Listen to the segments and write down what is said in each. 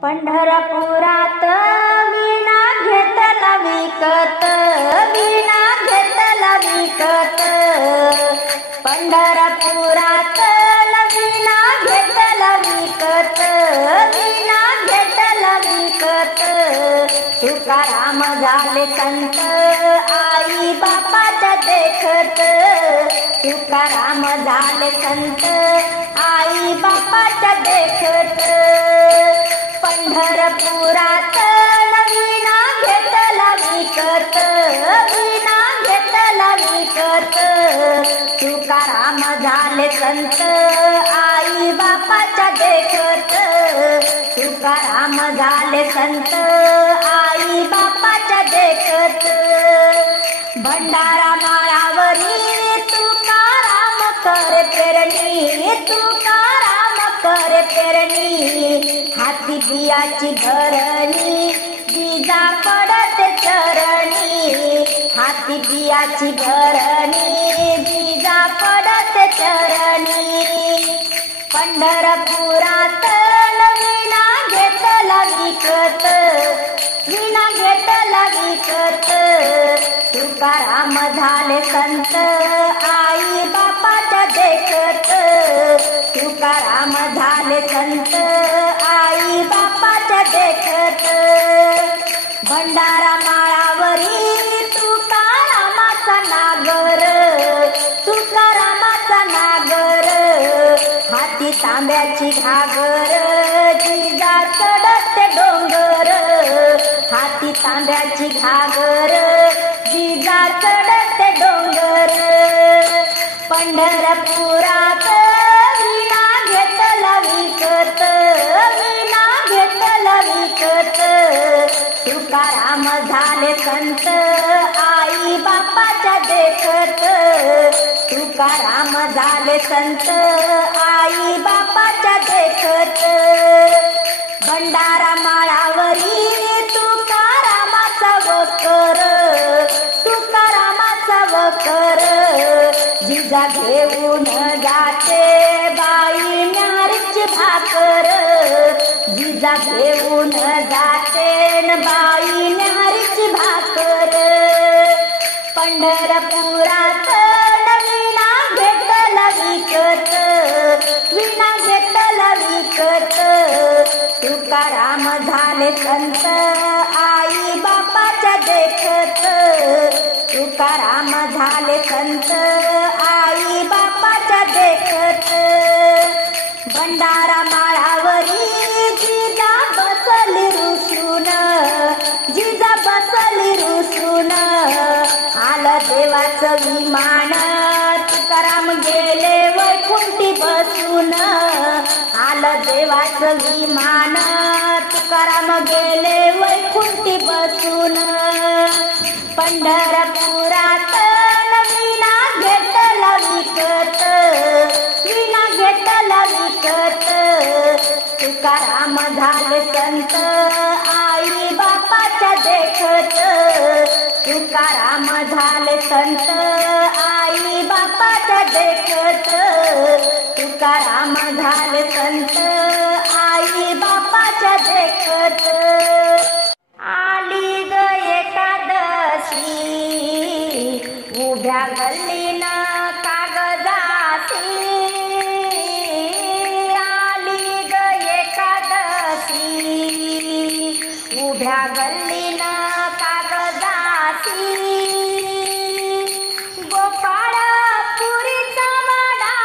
पंढरपुरात वीणा घेतला विकत, वीणा घेतला विकत. पंढरपुरात वीणा घेतला विकत, वीणा घेतला विकत. तुकाराम झाले संत आई बापाच्या देखत, तुकाराम झाले संत आई बापाच्या देखत. पंढरपुरात वीणा घेतला विकत, वीणा घेतला विकत. तुकाराम झाले संत आई बापाच्या देखत, तुकाराम झाले संत आई बापाच्या देखत. भंडारा माळावरी तुकाराम कर पेरणी, तुकाराम कर पेरणी. हाती बियाची भरणी जिजा पडत चरणी, हाती बियाची भरणी जिजा पडत चरणी. पंढरपुरात वीणा घेतला विकत, वीणा घेतला विकत. तुकाराम झाले संत आई बापाच्या देखत, तुकाराम झाले संत आई बापाच्या देखत. भंडारा माळावरी तुकारामाचा नागर, तुकारामाचा नागर. हाती तांब्याची घागर जिजा चढत डोंगर, हाती तांब्याची घागर जिजा चढत डोंगर. पंढरपुरात वीणा घेतला विकत, वीणा घेतला विकत. तुकाराम झाले संत आई बापाच्या देखत, तुकाराम झाले संत आई बापाच्या देखत. भंडारा माळावरी तुकारामाचा वकर, तुकारामाचा वकर. जिजा घेऊन जाते बाई न्यारीची भाकर, जिजा घेऊन जाते बाई न्यारीची भाकर. पंढरपुरात वीणा घेतला विकत, वीणा घेतला विकत. तुकाराम झाले संत आई बापाच्या देखत, तुकाराम झाले संत आई बापाच्या देखत. भंडारा माळावरी जिजा बसली रुसून, जिजा बसली रुसून. आलं देवाचं विमान तुकाराम गेले वैकुंठी बसून, आलं देवाचं विमान तुकाराम गेले वैकुंठी बसून. पंढरपुरात वीणा घेतला विकत, वीणा घेतला विकत. तुकाराम झाले संत आई बापाच्या देखत, तुकाराम झाले संत आई बापाच्या देखत, तुकाराम झाले संत आई बापाच्या देखत. आली ग एकादशी उभ्या गल्लीन कागदासी, आली ग एकादशी उभ्या गल्लीन कागदासी. गोपाळपुरीचा वाडा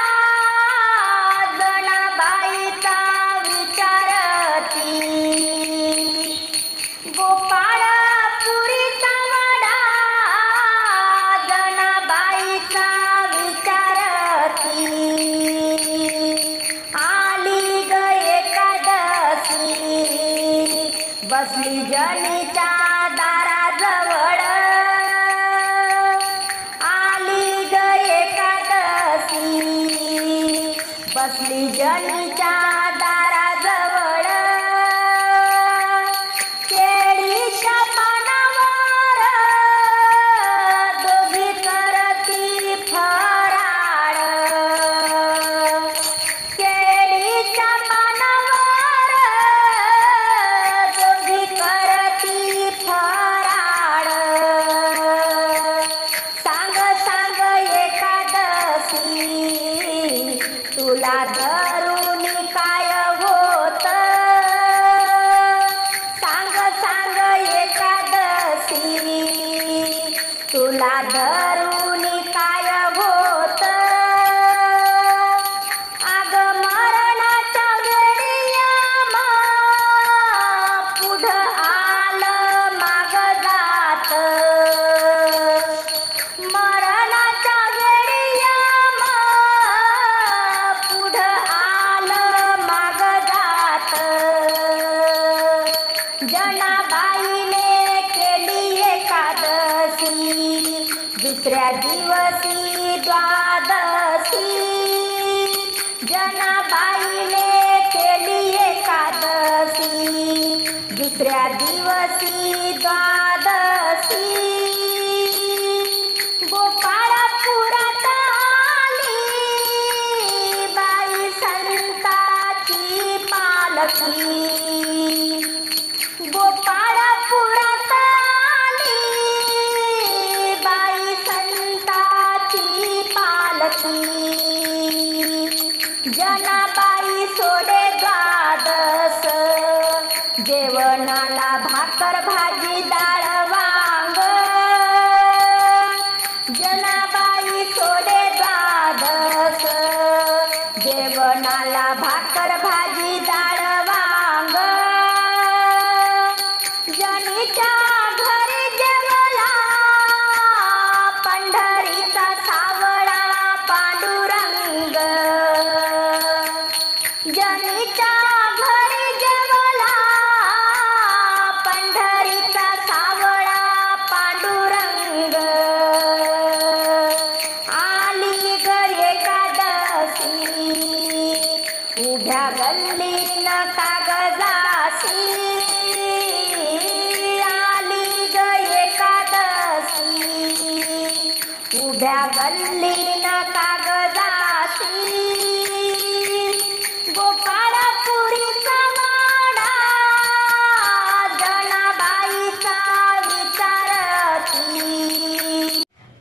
जनाबाईचा विचारती, गोपाळपुरीचा वाडा जनाबाईचा विचारती. आली ग एकादशी बसली जनीच्या दाराजवळ, आली ग एकादशी बसली जनीच्या दाराजवळ. केळीच्या पानावर दोघी करती फराळ, केळीच्या पानावर दिवसी द्वादशी जनाबाईने केली एकादशी. दुसऱ्या दिवसी द्वादशी गोपाळपुरात आली बाई संताची पालखी. गोपाळपुरात आली बाई संताची पालखी. जनाबाई सोडे द्वादस जेवणाला भाकर भाजी डाळ वांग. जनाबाई सोडे द्वादस जेवणाला भाकर भाजी डाळ वांग. जनीच्या घरी जेवला पंढरीचा सावळा पांडुरंग. जनीच्या घरी जेवला पंढरीचा सावळा पांडुरंग. आली ग एकादशी उभ्या गल्लीन कागदासी. आली ग एकादशी उभ्या गल्लीन कागदासी. गोपाळपुरीचा वाडा जनाबाईचा विचारती.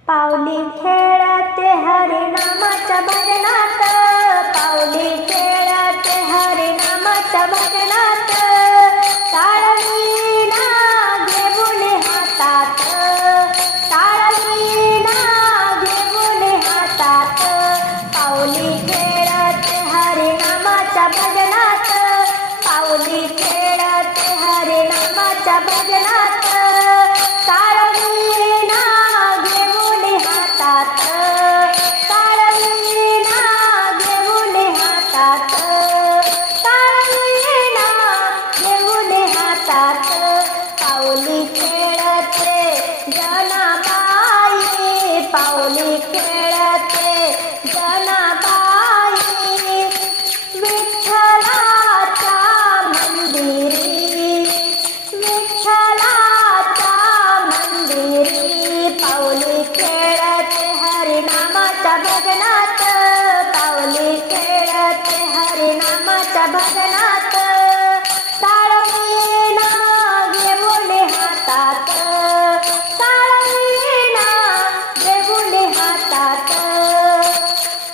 पावली खेळते हरिनामाच्या भजनात. पावली खेळते हरिनामाच्या भजनात. टाळवीणा घेऊन हातात. टाळवीणा घेऊन हातात. पावली खेळते हरिनामाच्या भजनात. पावली खेळते हरिनामाच्या भजनात. टाळवीणा घेऊन हातात. टाळवीणा घेऊन हातात. टाळवीणा घेऊन हातात. पावली खेळते जनाबाई. पावली खेळते जनाबाई. विठ्ठलाच्या मंदिरी. विठ्ठलाच्या मंदिरी. पावली खेळते हरिनामाच्या भजनात. पावली खेळते हरिनामाच्या भजनात. टाळवीणा घेऊन हातात. टाळवीणा घेऊन हातात.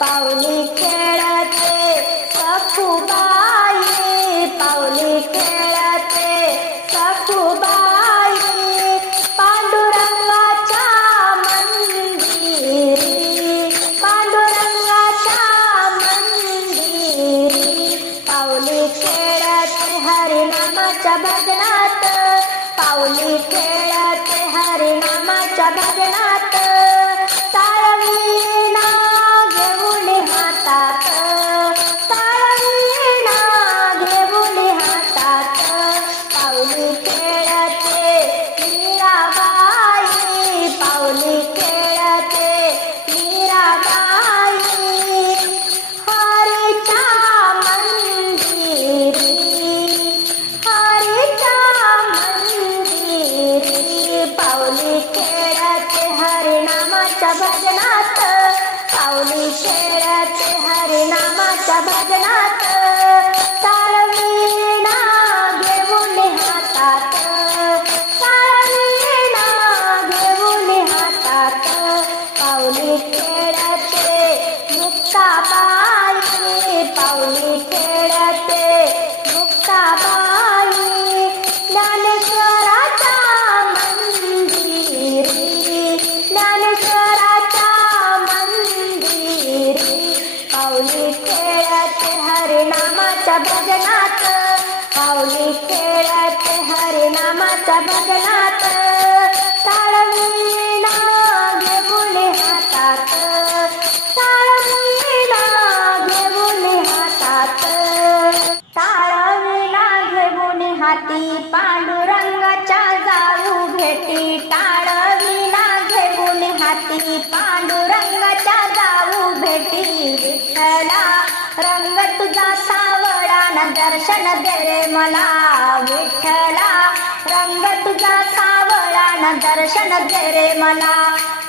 पावली खेळते सखुबाई. पावली खेळते सखुबाई. पांडुरंगाच्या मंदिरी. पांडुरंगाच्या मंदिरी. पावली खेळते हरिनामाच्या भजनात. पावली खेळते हरिनामाच्या भजनात. टाळवीणा घेऊन हातात. टाळवीणा घेऊन हातात. पावली खेळते मीराबाई. पावली खेळते मीराबाई. हरीच्या मंदिरी. हरीच्या मंदिरी. पावली खेळते हरिनामाच्या भजनात. पावली खेळते हरिनामाच्या भजनात. टाळवीणा घेऊन हातात. टाळवीणा घेऊन हातात. पावली खेळते मुक्ताबाई. पावली खेळते मुक्ताबाई. ज्ञानेश्वराच्या मंदिरी. ज्ञानेश्वराच्या मंदिरी. पावली खेळते हरिनामाच्या भजनात. पावली खेळते हरिनामाच्या भजनात. टाळवीणा घेऊन हातात. टाळवीणा घेऊन हातात. टाळवीणा घेऊन हाती पांडुरंगाच्या जाऊ भेटी. टाळवीणा घेऊन हाती विठ्ठला रंग तुझा सावळा न दर्शन दे रे मला विठ्ठला रंग तुझा सावळा न दर्शन दे रे मला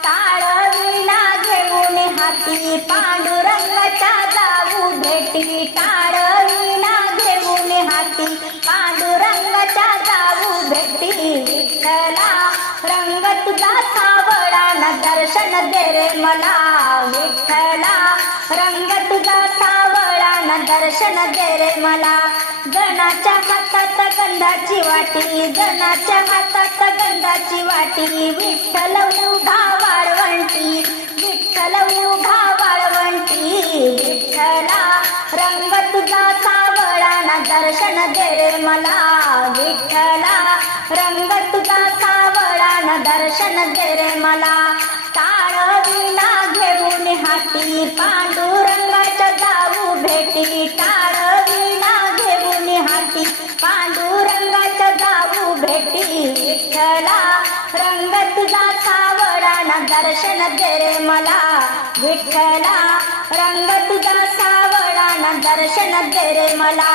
टाळ विणा घेऊन हाती पांडुरंगाच्या जाऊ भेटी टाळ विणा घेऊन हाती पांडुरंगाच्या जाऊ भेटी विठ्ठला रंग तुझा सावळा न दर्शन दे रे मला विठ्ठला रंग तुझा सावळा न दर्शन दे रे मला जनाच्या हातात गंधाची वाटी जनाच्या हातात गंधाची वाटी विठ्ठल उभा वाळवंटी विठ्ठल उभा वाळवंटी विठ्ठला रंग तुझा सावळा न दर्शन दे रे मला विठ्ठला रंग तुझा सावळा न दर्शन दे रे मला टाळ विणा घेऊन हाती पांडुरंगाच्या जाऊ भेटी टाळ विणा घेऊन हाती पांडुरंगाच्या जाऊ भेटी विठ्ठला रंग तुझा सावळा न दर्शन दे रे मला विठ्ठला रंग तुझा सावळा न दर्शन दे रे मला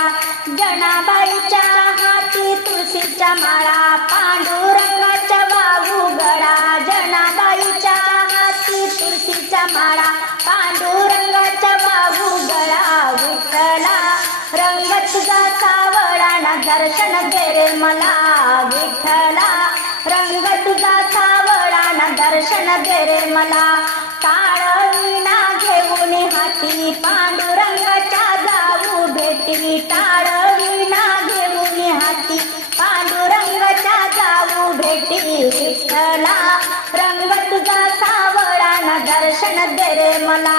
जनाबाईच्या हाती तुळशीच्या माळा पांडुरंगाच्या वाहू गळा जनाबाईच्या हाती तुळशीच्या माळा पांडुरंगाच्या वाहू गळा विठ्ठला रंग तुझा सावळा न दर्शन दे रे मला विठ्ठला रंग तुझा सावळा न दर्शन दे रे मला टाळ विणा घेऊन हाती पांडुरंगाच्या जाऊ भेटी टाळ विणा घेऊन हाती पांडुरंगाच्या जाऊ भेटी विठ्ठला रंग तुझा सावळा न दर्शन दे रे मला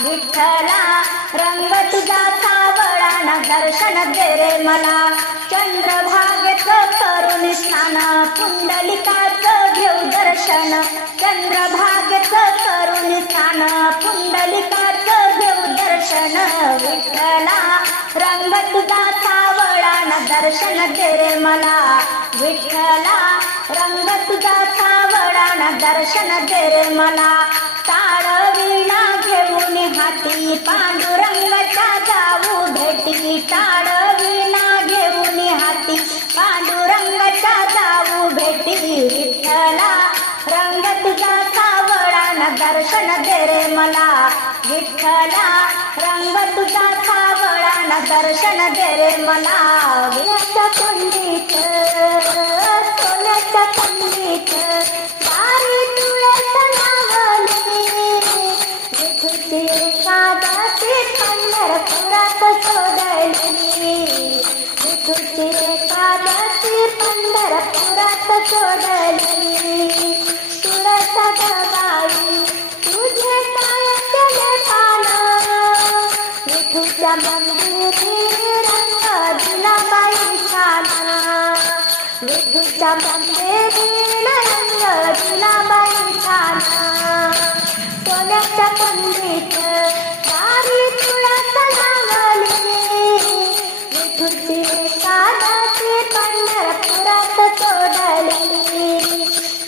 विठ्ठला रंग तुझा सावळा न दर्शन दे रे मला चंद्रभागेत करून स्नान पुंडलिकाचं घेऊ दर्शन चंद्रभागेत करून स्नान पुंडलिकाचं घेऊ दर्शन विठ्ठला रंग तुझा सावळा न दर्शन दे रे मला विठ्ठला रंग तुझा सावळा न दर्शन दे रे मला टाळ विणा घेऊन हाती पांडुरंगाच्या जाऊ भेटी टाळ विणा घेऊन हाती पांडुरंगाच्या जाऊ भेटी विठ्ठला रंग तुझा सावळा न दर्शन दे रे मला विठ्ठला रंग तुझा सावळा न दर्शन दे रे मला सोन्याच्या कुंडीत सोन्याच्या कुंडीत दारी तुळस लावली विठूची एकादशी पंढरपुरात सोडली विठूची एकादशी पंढरपुरात सोडली तुळस गबाई तुझे काय केले पान विठूच्या मंदिरी रंग दिला बाई छान विठूच्या मंदिरी रंग दिला बाई छान सोन्याच्या कुंडीत दारी तुळस लावली विठूची एकादशी पंढरपुरात सोडली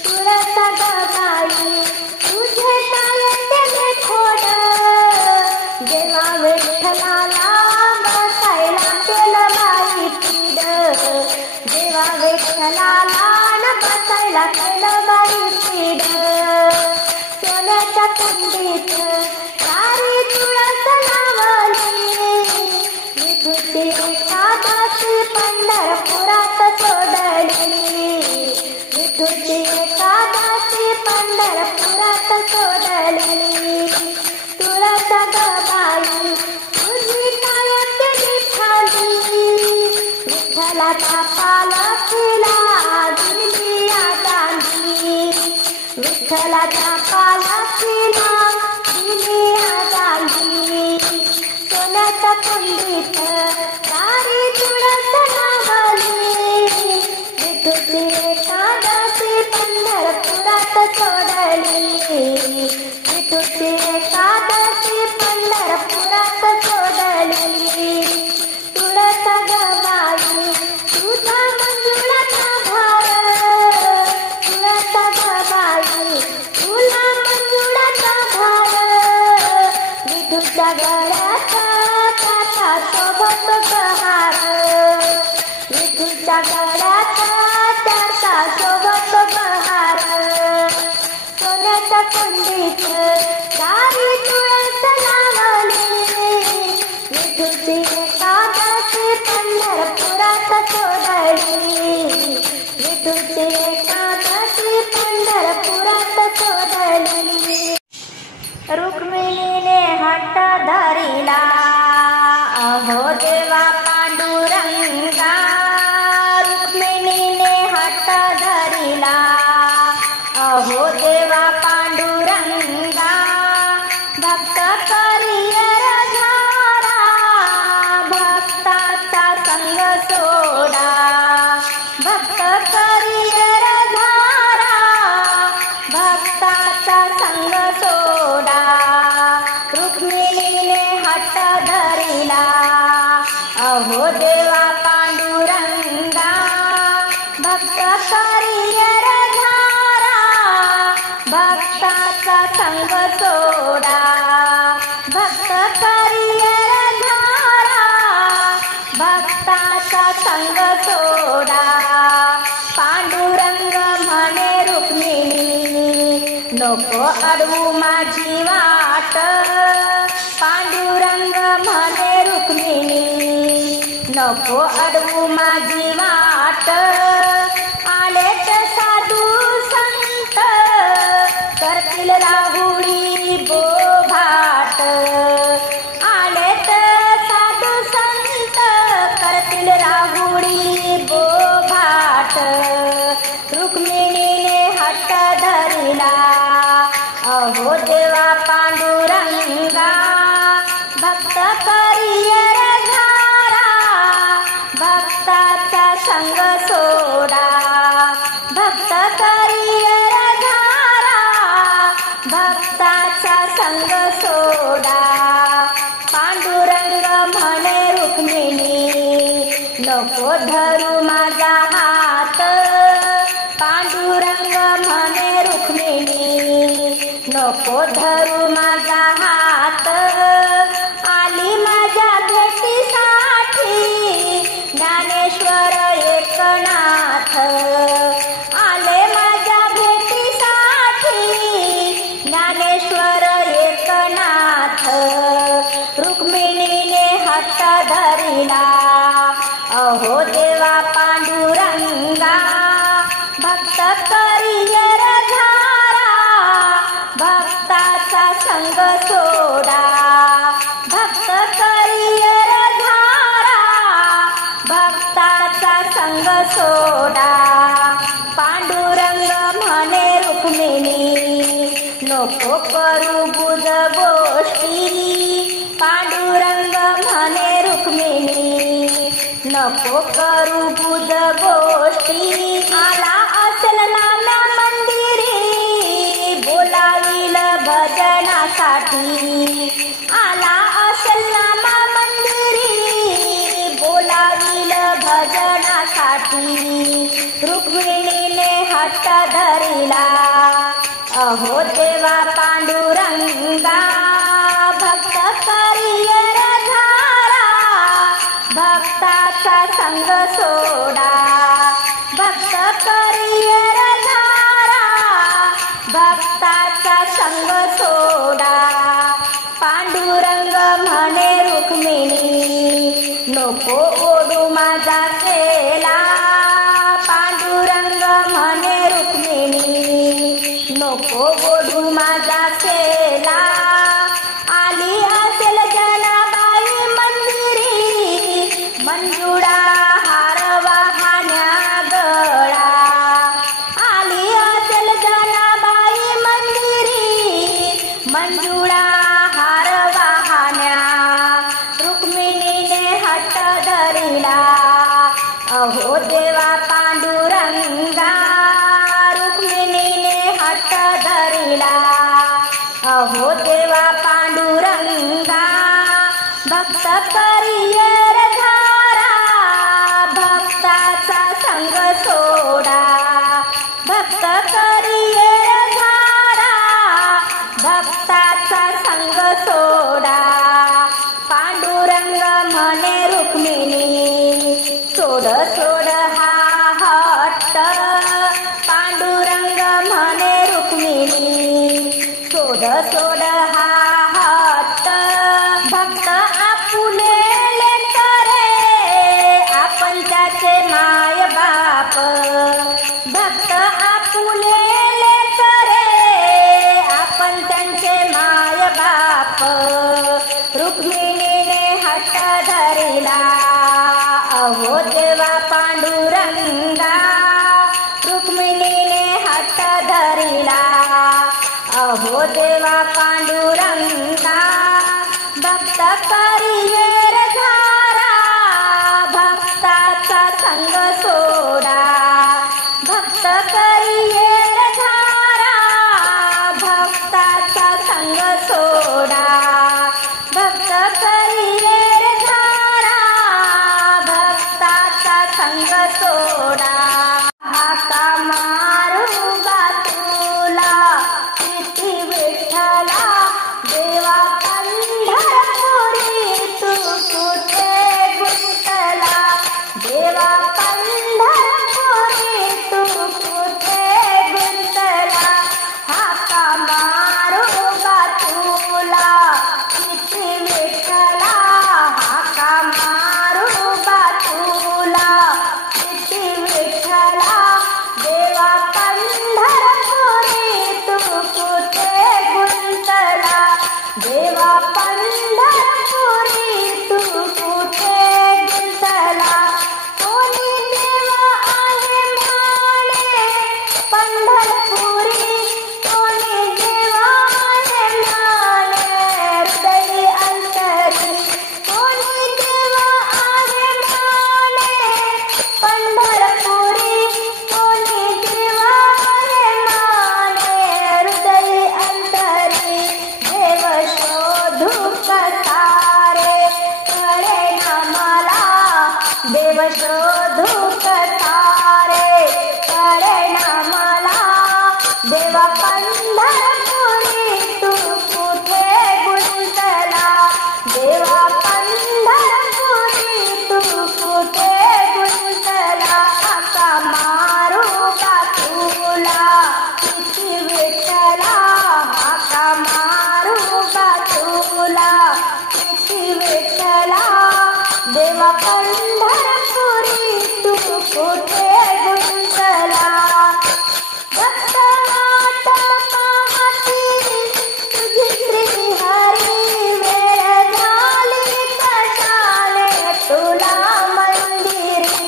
तुळस गबाई तुझे काय केले खोड देवा विठ्ठलाला बसायला केलं बाई पीड देवा विठ्ठलाला बसायला केलं बाई पीड सोन्याच्या कुंडीत दारी तुळस लावली विठूची एकादशी पंढरपुरात सोडली विठूची एकादशी पंढरपुरात सोडली तुळस गबाई तुझी काय केली खाली विठ्ठलाच्या पालखीला दिली गांधी विठ्ठलाच्या पालखीला दिली गांधी सोन्याच्या कुंडीत दारी तुळस लावली विठूची एकादशी पंढरपुरात सोडली विठूची एकादशी पंढरपुरात सोडली तुळस गबाई तुझा मंजुळाचा भार तुळस गबाई तुला मंजुळाचा भार विठूच्या गळ्यात गळ्याचा त्याचा सोबत बहार सोन्याच्या कुंडीत दारी तुळस लावली विठूची एकादशी पंढरपुरात सोडली विठूची एकादशी पंढरपुरात सोडली रुक्मिणीने हट्ट धरिला अहो देवा पांडुरंगा रुक्मिणीने हट्ट धरिला अहो देवा पांडुरंगा भक्त करियर झाला भक्ताचा संग सोडा भक्त करियर झाला भक्ताचा संग सोडा रुक्मिणीने हट्ट धरिला अहो देवा पांडुरंगा भक्त करियर झाला भक्ताचा संग सोडा भक्त करियर झाला भक्ताचा संग सोडा पांडुरंग म्हणे रुक्मिणी नको अडवू माझी वाट पांडुरंग म्हणे रुक्मिणी नको अडवू माझी वाट आलेत साधू संत करतील राहुडी बोभाट आलेत साधू संत करतील राहुडी बोभाट रुक्मिणीने हट्ट धरिला अहो देवा पांडुरंगा भक्त करियर झाला भक्ताचा संग सोडा भक्त करियर झाला भक्ताचा संग सोडा पांडुरंग म्हणे रुक्मिणी नको धरू माझा हात पांडुरंग म्हणे रुक्मिणी नको धरू माझा हात आली माझ्या भेटीसाठी ज्ञानेश्वर एकनाथ आले माझ्या भेटीसाठी ज्ञानेश्वर एकनाथ रुक्मिणीने हट्ट धरिला अहो देवा पांडुरंगा भक्त करियर झाला भक्ताचा संग सोडा भक्त करियर झाला भक्ताचा संग सोडा पांडुरंग म्हणे रुक्मिणी नको करू बुध गोष्टी पांडुरंग म्हणे रुक्मिणी नको करू बुध गोष्टी आला असेल नाना मंदिरी बोलावील भजनासाठी आला असेल नाना मंदिरी बोलावील भजनासाठी रुक्मिणीने हट्ट धरिला अहो देवा पांडुरंगा भक्त करियर झाला भक्ताचा संग सोडा भक्त करियर झाला भक्ताचा संग सोडा पांडुरंग म्हणे रुक्मिणी नको ओढू माझा सेला पांडुरंग म्हणे रुक्मिणी नको ओढू माझा सेला आली असेल जनाबाई मंदिरी मंजुळा हार वाहण्या गळा आली असेल जनाबाई मंदिरी मंजुळा हार वाहण्या रुक्मिणीने हट्ट धरिला अहो देवा पांडुरंगा रुक्मिणीने हट्ट धरिला अहो देवा पांडुरंगा भक्त करियर झाला भक्ताचा संग सोडा भक्त करियर झाला भक्ताचा संग सोडा पांडुरंग म्हणे रुक्मिणी सोड सोड हा बाप, भक्त आपुलेले करे आपण त्यांचे माय बाप. रुक्मिणीने हट्ट धरिला अहो देवा पांडुरंगा, रुक्मिणीने हट्ट धरिला अहो देवा पांडुरंगा. भक्त करिये रे धारा, भक्ताचा संग सोडा, भक्त करिये रे धारा, भक्ताचा संग सोडा, भक्त करिये रे धारा, भक्ताचा संग सोडा. हाका मारू गा तुला किती विठ्ठला, देवा पंढरपुरी तू कुठे गुंतला, देवा पंढरपुरी तू कुठे गुंतला. हाका मारू गा तुला किती विठ्ठला, हाका मारू गा तुला किती विठ्ठला, देवा पंढरपुरी तू कुठे गुंतला, देवा पंढरपुरी तू कुठे गुंतला. कोणी देवा आहे माने पंढरपुरी, कोणी देवा आहे माने हृदय अंतरी, कोणी देवा आहे माने पंढरपुरी, कोणी देवा आहे माने हृदय अंतरी. देव शोधू कसा रे कळे ना मला, देव शोधू कसा रे कळे ना मला, देवा पंढरपुरी तू कुठे गुंतला, देवा पंढरपुरी तू कुठे गुंतला. हाका मारू का तुला किती विठ्ठला, हाका मारू का तुला किती विठ्ठला, देवा पंढरपुरी तू कुठे गुंतला. भक्त वाट पाहती तुझी श्रीहरी, वेळ झाली कशाले तुला मंदिरी.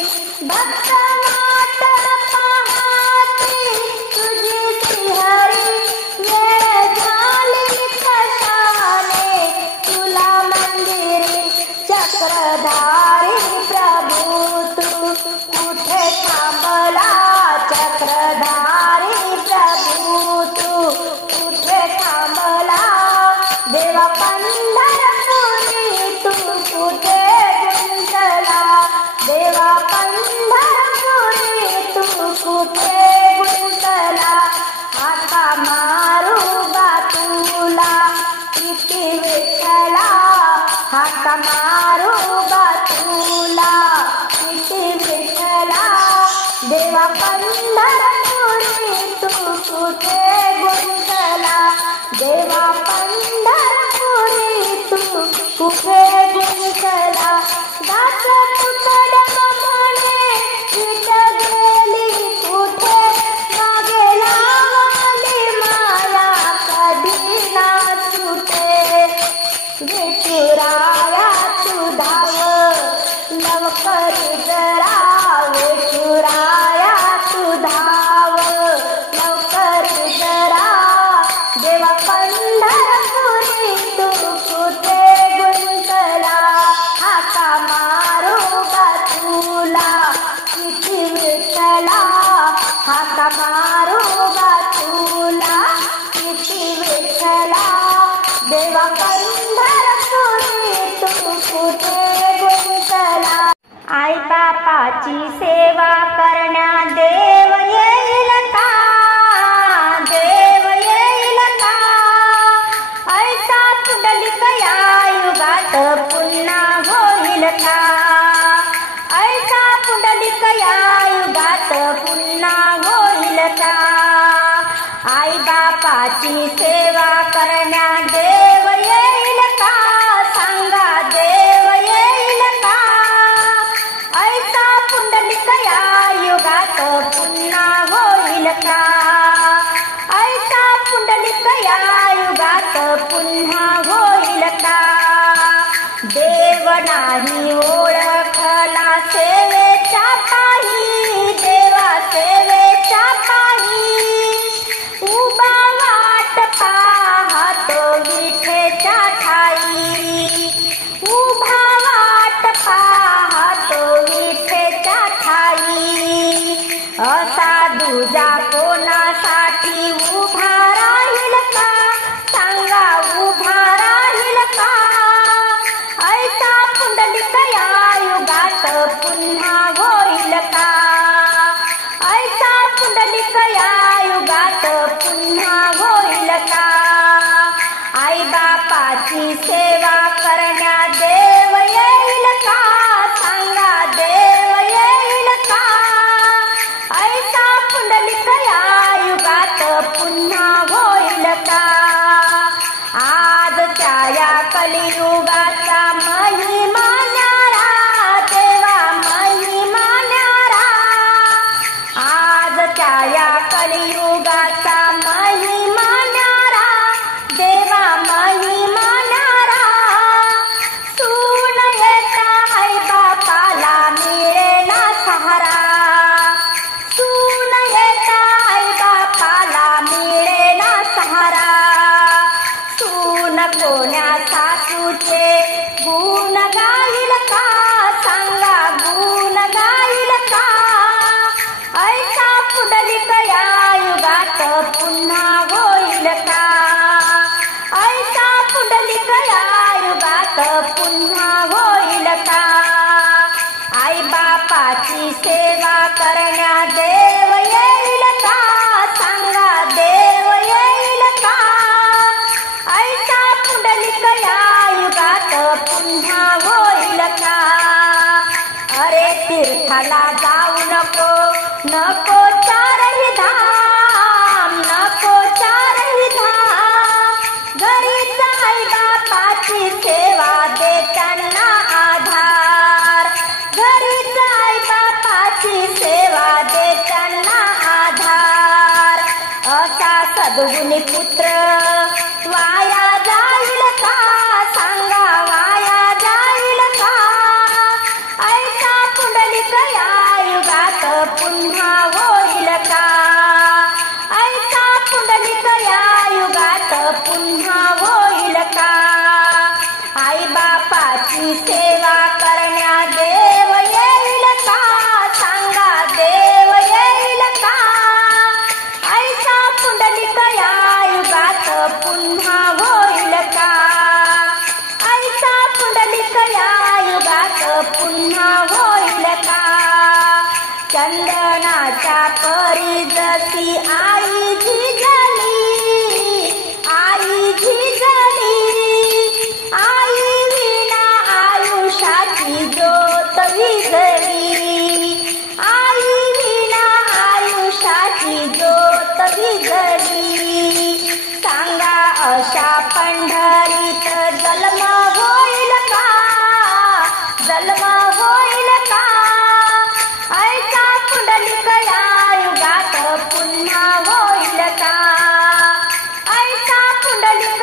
भक्त वाट पाहती तुझी श्रीहरी, वेळ झाली कशाले तुला मंदिरी. चक्रधारी प्रभू तू कुठे थांबला, चक्रधारी प्रभू तू कुठे थांबला, देवा पंढरपुरी तू कुठे गुंतला, देवा पंढरपुरी तू कुठे गुंतला. हाका मारू गा तुला किती विठ्ठला, हाका मारू गा तुला किती विठ्ठला, देवा पंढरपुरी तू कुठे गुंतला, देवा पंढरपुरी तू कुठे गुंतला. दास तुकड म्हणे विट गेली कुठे, मागे लावली माया कधी ना सुटे. विठुराया तू धाव लवकर जरा, विठुराया तू धाव लवकर जरा, देवा पंढरपुरी तू कुठे गुंतला. हाका मारू गा तुला किती विठ्ठला, हाका मारू गा तुला किती विठ्ठला, देवा पंढरपुरी तू कुठे गुंतला. आई बापाची सेवा करण्या देव येईल का, देव येईल का. ऐसा पुंडलिक या युगात पुन्हा होईल का, ऐसा पुंडलिक या युगात पुन्हा होईल का. आई बापाची सेवा करण्या देव येईल का, सांगा देव येईल का. ऐसा पुंडलिक या युगात युगात पुन्हा होईल का? देव नाही ओळखला सेवेच्या पायी, देवा सेवेच्या पायी. उभा वाट पाहतो विठेच्या ठाई, उभा वाट पाहतो विठेच्या ठाई. असा दुजा कोणासाठी उभा राहील का? सांगा उभा राहील का? ऐसा पुंडलिक या युगात पुन्हा होईल का? ऐसा पुंडलिक या युगात पुन्हा होईल का? आई बापाची सेवा करण्या देव येईल का? सांगा देव येईल का? ऐसा पुंडलिक या युगात पुन्हा होईल का? आजच्या या कलियुगाचा महिमा न्यारा, देवा महिमा न्यारा. आजच्या या कलियुगाचा महिमा न्यारा, देवा महिमा न्यारा. सून येता आई बापाला मिळेना सहारा, सून येता आई बापाला मिळेना सहारा. सून कोण्या सासूचे गुण गाईल का? सांगा गुण गाईल का? ऐसा पुंडलिक या युगात पुन्हा होईल का? ऐसा पुंडलिक या युगात पुन्हा होईल का? आई बापाची सेवा करण्या देव येईल का? सांगा देव येईल का? ऐसा पुंडलिक या युगात पुन्हा होईल का? अरे तीर्थाला जाऊ नको, नको चारही धाम, नको चारही धाम. घरीच आई बापाची सेवा दे त्यांना आधार, घरीच आई बापाची सेवा दे त्यांना आधार. असा सद्गुणी पुत्र वाया जाईल का? सांगा वाया जाईल का? ऐसा पुंडलिक या युगात पुन्हा होईल का? ऐसा पुंडलिक या युगात पुन्हा होईल का? आई बापाची सेवा करण्या देव येईल का? सांगा देव येईल का? ऐसा पुंडलिक या युगात पुन्हा होईल का? ऐसा पुंडलिक या युगात पुन्हा होईल का? चंदनाच्या परी जशी आई झिजली, आई झिजली. आई विना आयुष्याची ज्योत विझली, आई विना आयुष्याची ज्योत विझली. सांगा अशा पंढरीत जन्म होईल का? जन्म होईल का? ऐसा पुंडलिक या युगात पुन्हा होईल का? ऐसा पुंडलिक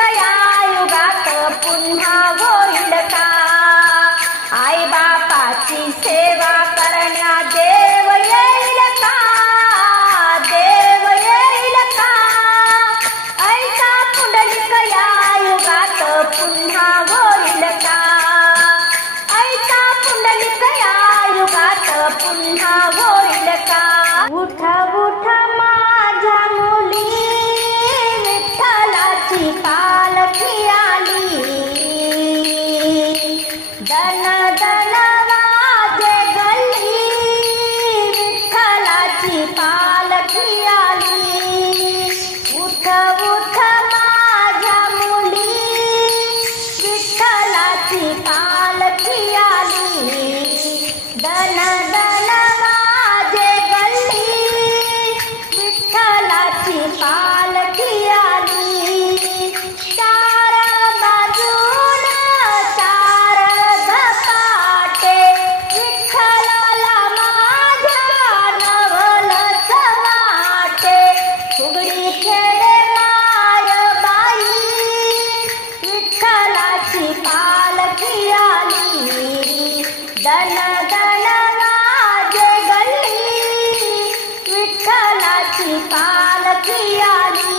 विठ्ठलाची पालखी आली.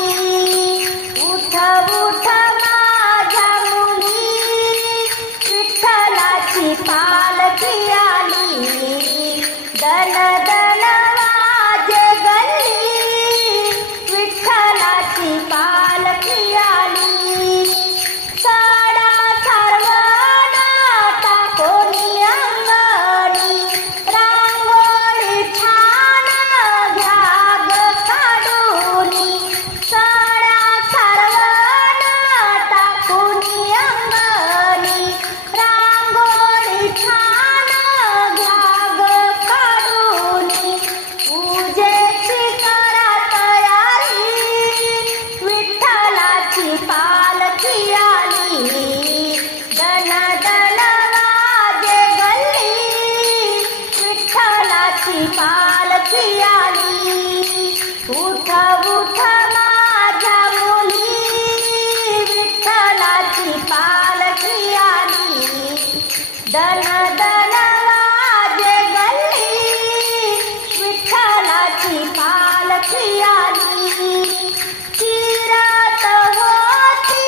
उठ उठ माझ्या मुली, विठ्ठलाची पालखी आली. दन दन वाजे गल्ली, विठ्ठलाची पालखी आली. साडा सर्वांना टाकोनी अंगणी, रांगोळी छान घ्या ग काढूनी. साडा सर्वांना टाकोनी अंगणी, रांगोळी छान घ्या ग काढूनी. पूजेची करा तयारी, विठ्ठलाची पालखी आली. दन दन वाजे गल्ली, विठ्ठलाची पालखी आली. उठ उठ माझ्या मुली, विठ्ठलाची पालखी आली. दन दन वाजे गल्ली, विठ्ठलाची पालखी आली. चिरत होती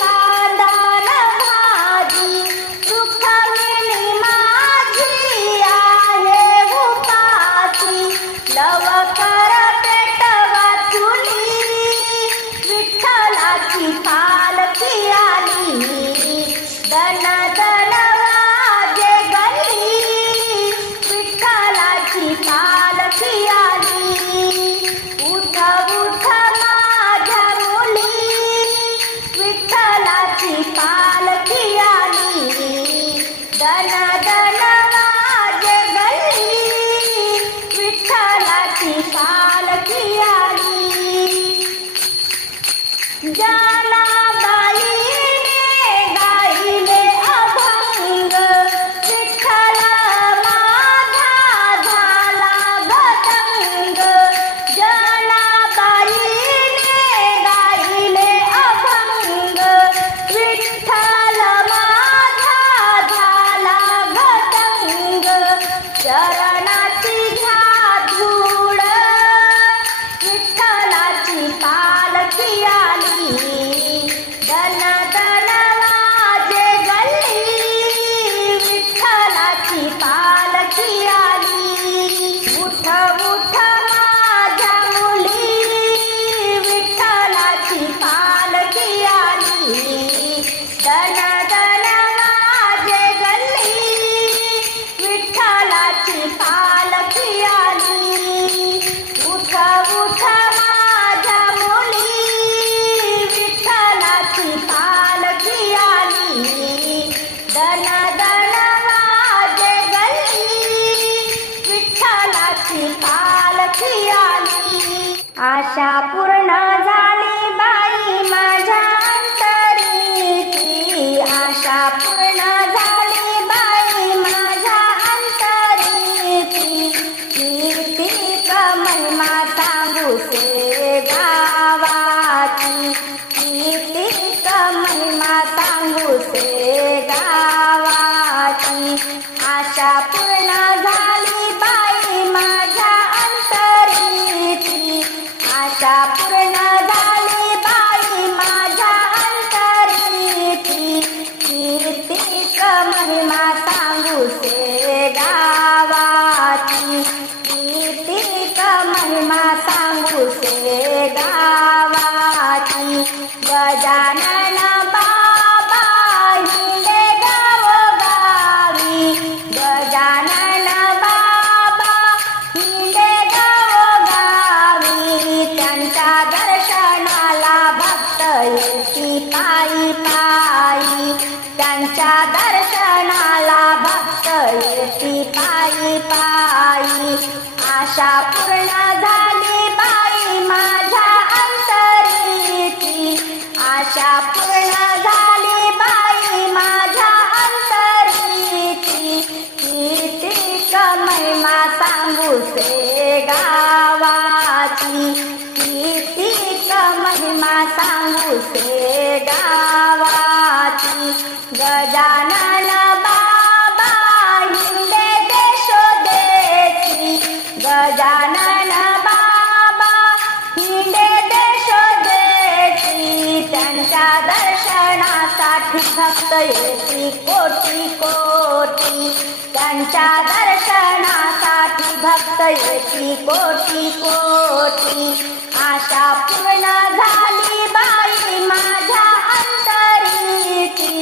कांदान भाजी, रुक्मिणी माझी आहे उपासी. लवकर पेटवा चुली, विठ्ठलाची पालखी आली. दन दन वाजे गल्ली, विठ्ठलाची पालखी आली. उठ उठ माझ्या मुली, विठ्ठलाची पालखी आली. दन दन वाजे गल्ली, विठ्ठलाची पालखी आली. जनाबाईने गायले अभंग, विठ्ठल माझा झाला गदंग. जनाबाईने गायले अभंग, विठ्ठल माझा झाला गदंग. चरणाची घ्या धूळ, विठ्ठलाची पालखी आली. दन दन वाजे गल्ली, विठ्ठलाची पालखी आली. उठ उठ माझ्या मुली, विठ्ठलाची पालखी आली. दन दन वाजे गल्ली, विठ्ठलाची पालखी आली. उठ उठ माझ्या मुली, विठ्ठलाची पालखी आली. दन दन वाजे गल्ली, विठ्ठलाची पालखी आली. आशा पूर्ण झाली बाई माझ्या अंतरीची, आशा पूर्ण झाली बाई माझ्या अंतरीची. कीर्तिक महिमा सांगूसे गावाची, कीर्तिक महिमा सांगूसे गावाची. आशा पूर्ण झाली बाई माझ्या अंतरीची, आशा पूर्ण झाली बाई माझ्या अंतरीची. कीर्तिक महिमा सांगूसे गावाची, कीर्तिक महिमा सांगूसे गावाची. गजानन बाबा हिंडे गावोगावी, गजानन बाबा हिंडे गावोगावी. त्यांच्या दर्शनाला भक्त येती पायी पायी, त्यांच्या दर्शनाला भक्त येती पायी पायी. आशा पूर्ण झाली बाई माझ्या अंतरीची, आशा पूर्ण झाली बाई माझ्या अंतरीची. कीर्तिक महिमा सांगूसे गावाची, कीर्तिक महिमा सांगूसे गावाची. गजानन बाबा हिंडे देशोदेशी, गजानन बाबा त्यांच्या दर्शनासाठी भक्त येती कोटी कोटी, त्यांच्या दर्शनासाठी भक्त येती कोटी कोटी. आशा पूर्ण झाली बाई माझ्या अंतरीची,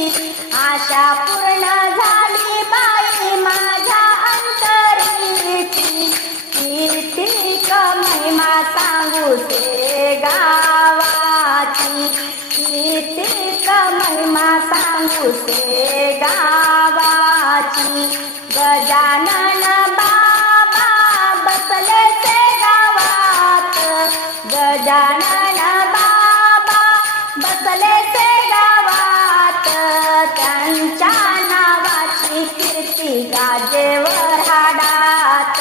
आशा पूर्ण झाली बाई माझ्या अंतरीची. कीर्तिक महिमा सांगू ते गावाची, कीर्तिक महिमा सांगू ते गावाची. गजानन बाबा बसले ते गावात, गजानन बाबा बसले ते गावात. त्यांच्या नावाची कीर्ती गाजे वऱ्हाडात,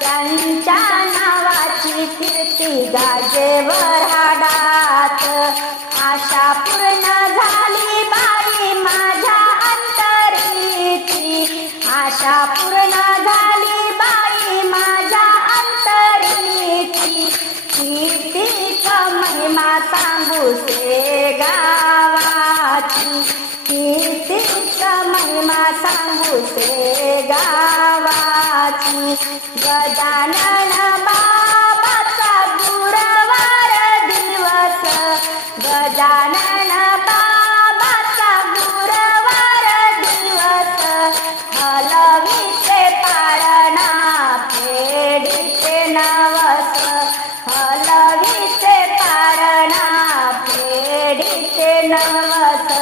त्यांच्या नावाची कीर्ती गाजे वऱ्हाडात. आशा पूर्ण झाली बाई माझ्या अंतरीची, आशा पूर्ण झाली बाई माझ्या अंतरीची. कीर्तिक महिमा सांगू ते गावाची, कीर्तिक महिमा सांगू ते गावाची. गजानन बाबाचा गुरुवार दिवस, गजानन बाबाचा गुरुवार दिवस. हलवीचे पाळणा फेडीचे नवस, हलवीचे पाळणा फेडीचे नवस.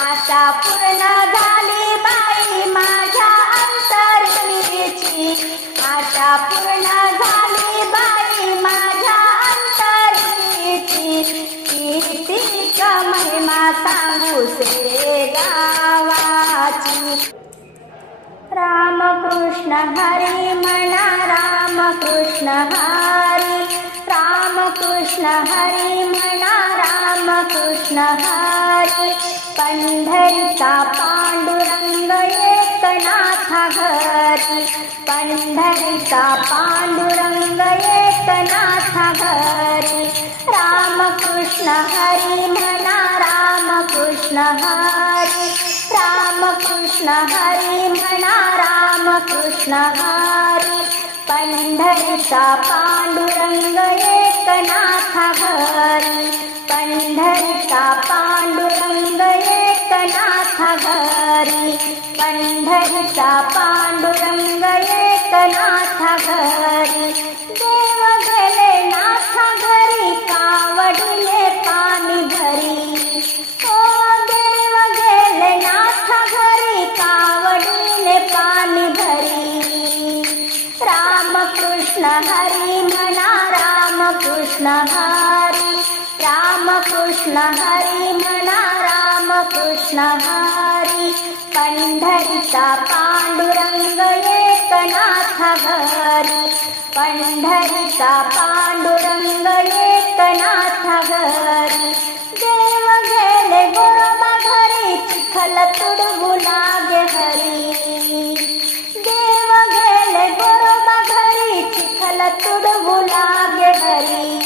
आशा पूर्ण झाली बाई माझ्या अंतरीची, आशा पूर्ण झाली बाई माझ्या अंतरीची. कीर्तिक महिमा सांगू ते गावाची. रामकृष्ण हरी म्हणा, रामकृष्ण हरी, रामकृष्ण हरी म्हणा, रामकृष्ण हरी. पंढरीचा पांडुरंग एकनाथा घरी, पंढरीचा पांडुरंग एकनाथा घरी. रामकृष्ण हरी म्हणा, रामकृष्ण हरी, रामकृष्ण हरी म्हणा, रामकृष्ण हरी. पंढरीचा पांडुरंग एकनाथा घरी, पंढरीचा पांडुरंग एकनाथा घरी. पंढरीचा पांडुरंग एकनाथा घरी. देव गेले नाथा घरी, कावडीने पाणी भरी. ओ देव गेले नाथा घरी, कावडीने पाणी भरी. रामकृष्ण हरी म्हणा, रामकृष्ण हरी, रामकृष्ण हरी म्हणा, रामकृष्ण हरी. पंढरीचा पांडुरंग एकनाथा घरी, पंढरीचा पांडुरंग एकनाथा घरी. देव गेले गोरोबा घरी, चिखल तुडवू लागे हरी. देव गेले गोरोबा घरी, चिखल तुडवू लागे हरी.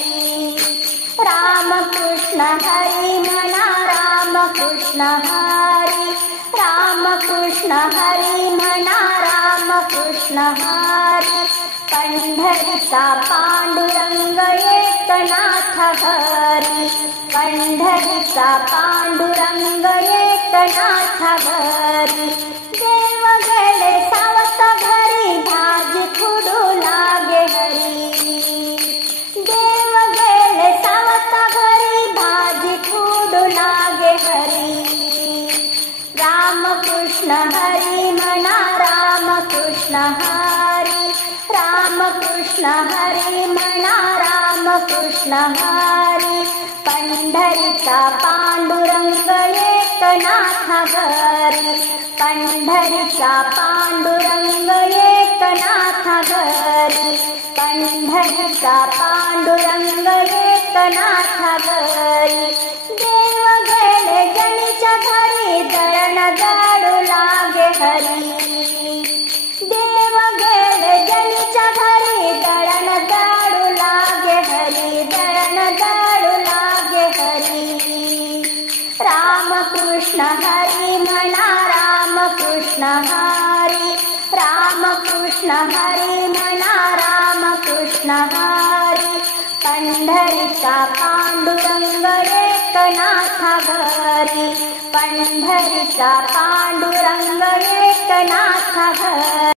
रामकृष्ण हरी म्हणा, रामकृष्ण हरी, रामकृष्ण हरी म्हणा, रामकृष्ण हरी. पंढरीचा पांडुरंग एकनाथा घरी, पंढरीचा पांडुरंग एकनाथा घरी. देव गेले सावत घरी, भाजी खुडू लागे हरी. देव गेले सावत घरी, भाजी खुडू लागे हरी. रामकृष्ण हरी म्हणा, रामकृष्ण हरी, रामकृष्ण हरी म्हणा, रामकृष्ण हरी. पंढरीचा पांडुरंग एकनाथा घरी, पंढरीचा पांडुरंग एकनाथा घरी. पंढरीचा पांडुरंग एकनाथा घरी. देव गेले गणीच्या घरी, दळण दळू लागे हरी. देव गेले गणीच्या घरी, दळण दळू लागे हरी, दळण दळू लागे हरी. कृष्ण हरी म्हणा रामकृष्ण हरी. पंढरीचा पांडुरंग एकनाथा घरी. पंढरीचा पांडुरंग एकनाथा घरी.